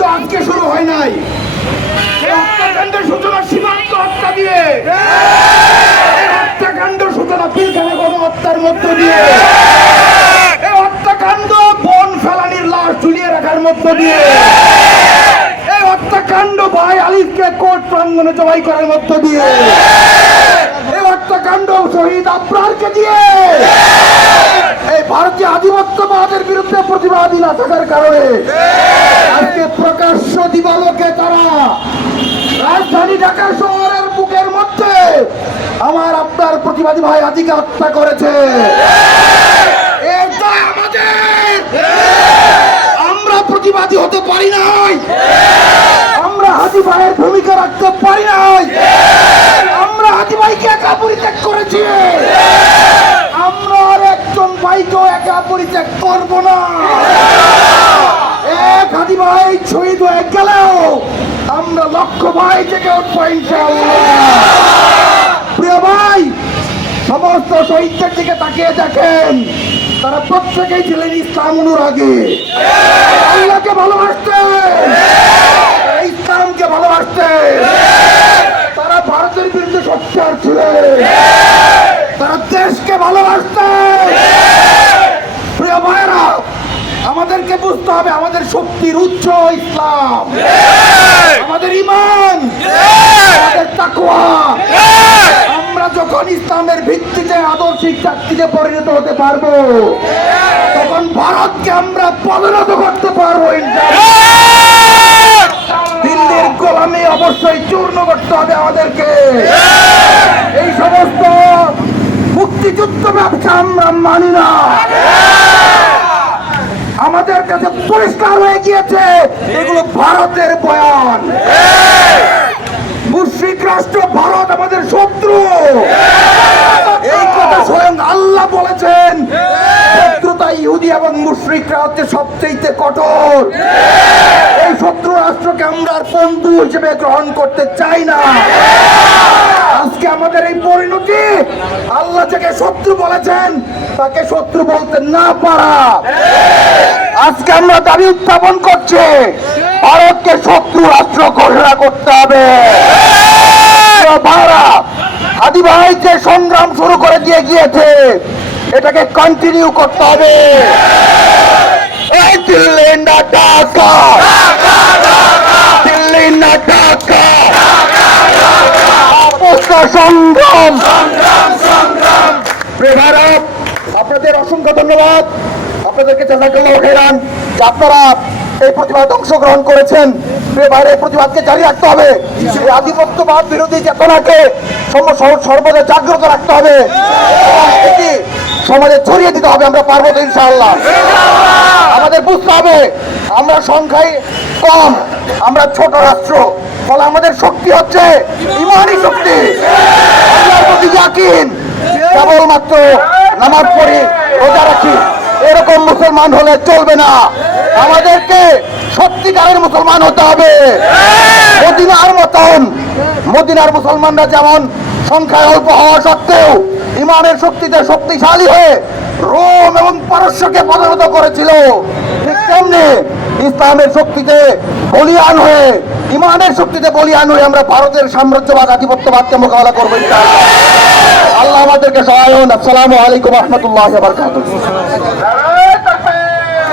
হত্যাকাণ্ড আজকে শুরু হয় নাই। এই হত্যাকাণ্ডের সূচনা সীমান্ত হত্যা দিয়ে, এই হত্যাকাণ্ডের সূচনা পিলখানা গণহত্যার মধ্য দিয়ে, এই হত্যাকাণ্ড বন ফেলানির লাশ ঝুলিয়ে রাখার মধ্য দিয়ে, এই হত্যাকাণ্ড ভাই আলিফকে কোর্ট প্রাঙ্গণে জবাই করার মধ্য দিয়ে, এই হত্যাকাণ্ড শহীদ আবরারকে দিয়ে, এই ভারতীয় আধিপত্যবাদের বিরুদ্ধে প্রতিবাদী না থাকার কারণে আজকে প্রকাশ্য দিবালোকে তারা রাজধানী ঢাকা শহরের বুকের মধ্যে আমার আপনার প্রতিবাদী ভাই আদিকে হত্যা করেছে। এটা আমাদের, আমরা প্রতিবাদী হতে পারি নাই, আমরা হাদি ভাইয়ের ভূমিকা রাখতে পারি নাই, আমরা হাদি ভাইকে একা পরিত্যাগ করেছি, আমরা আর একজন ভাইকেও একা পরিত্যাগ করবো না। এক হাদি ভাই শহীদ হয়ে গেলেও আমরা লক্ষ ভাই থেকে উঠবো ইনশাআল্লাহ। প্রিয় ভাই, সমস্ত শহীদদের দিকে তাকিয়ে দেখেন, তারা প্রত্যেকেই ছিলেন ইসলাম অনুরাগী, আল্লাহকে ভালোবাসতেন, ইসলামকে ভালোবাসতেন, তারা ভারতের বিরুদ্ধে সোচ্চার ছিলেন, তারা দেশকে ভালোবাসতেন। প্রিয় ভাইরা, আমাদেরকে বুঝতে হবে আমাদের শক্তির উৎস ইসলাম, আমাদের ঈমান, আমাদের তাকওয়া। আমরা যখন ইসলামের ভিত্তিতে আদর্শিক জাতিতে পরিণত হতে পারবো, তখন ভারতকে আমরা পরিণত করতে পারবো ইনশাআল্লাহ। দিল্লির গোলামি অবশ্যই চূর্ণ করতে হবে আমাদেরকে। এই সমস্ত মুক্তিযুদ্ধ ব্যবসা আমরা মানি না। আমাদের কাছে পরিষ্কার হয়ে গিয়েছে এগুলো ভারতের বয়ান। মুশরিক রাষ্ট্র ভারত আমাদের শত্রু, এই কথা স্বয়ং আল্লাহ বলেছেন। শত্রুতা ইহুদি এবং মুশরিকরা হচ্ছে সবচেয়ে কঠোর। এই শত্রু রাষ্ট্রকে আমরা আর বন্ধু হিসেবে গ্রহণ করতে চাই না। আজকে আমাদের এই পরিণতি, আল্লাহ যাকে শত্রু বলেছেন তাকে শত্রু বলতে না পারা। আজকে আমরা দাবি উত্থাপন করছি, ভারতকে শত্রু রাষ্ট্র ঘোষণা করতে হবে। হাদি ভাই যে সংগ্রাম শুরু করে দিয়ে গিয়েছে, এটাকে কন্টিনিউ করতে হবে। এই দিল্লি না ঢাকা, দিল্লি না ঢাকা, সংগ্রাম। আপনাদের অসংখ্য ধন্যবাদ, আপনাদেরকে জাযাকাল্লাহু খাইরান যে আপনারা এই প্রতিবাদে অংশগ্রহণ করেছেন। এই প্রতিবাদকে জারি রাখতে হবে, এই আধিপত্যবাদ বিরোধী চেতনাকে সর্বদা জাগ্রত রাখতে হবে, সমাজে ছড়িয়ে দিতে হবে। আমরা পারবো তো ইনশাআল্লাহ। আমাদের বুঝতে হবে আমরা সংখ্যায় কম, আমরা ছোট রাষ্ট্র, ফলে আমাদের শক্তি হচ্ছে ঈমানি শক্তি, আল্লাহর প্রতি ইয়াকিন। কেবলমাত্র নামাজ পড়ি, রোজা রাখি, এরকম মুসলমান হলে চলবে না। আমাদেরকে সত্যিকারের মুসলমান হতে হবে। মদিনার মতন, মদিনার মুসলমানরা যেমন সংখ্যায় অল্প হওয়া সত্ত্বেও ঈমানের শক্তিতে শক্তিশালী হয়ে রোম এবং পারস্যকে পরাজিত করেছিল, ঠিক তেমনি ইসলামের শক্তিতে বলিয়ান হয়ে, ঈমানের শক্তিতে বলিয়ান হয়ে আমরা ভারতের সাম্রাজ্যবাদ আধিপত্যবাদকে মোকাবেলা করবো ইনশাআল্লাহ। আল্লাহ আমাদেরকে সহায় হন। আসসালামু আলাইকুম ওয়া রাহমাতুল্লাহি ওয়া বারাকাতুহু।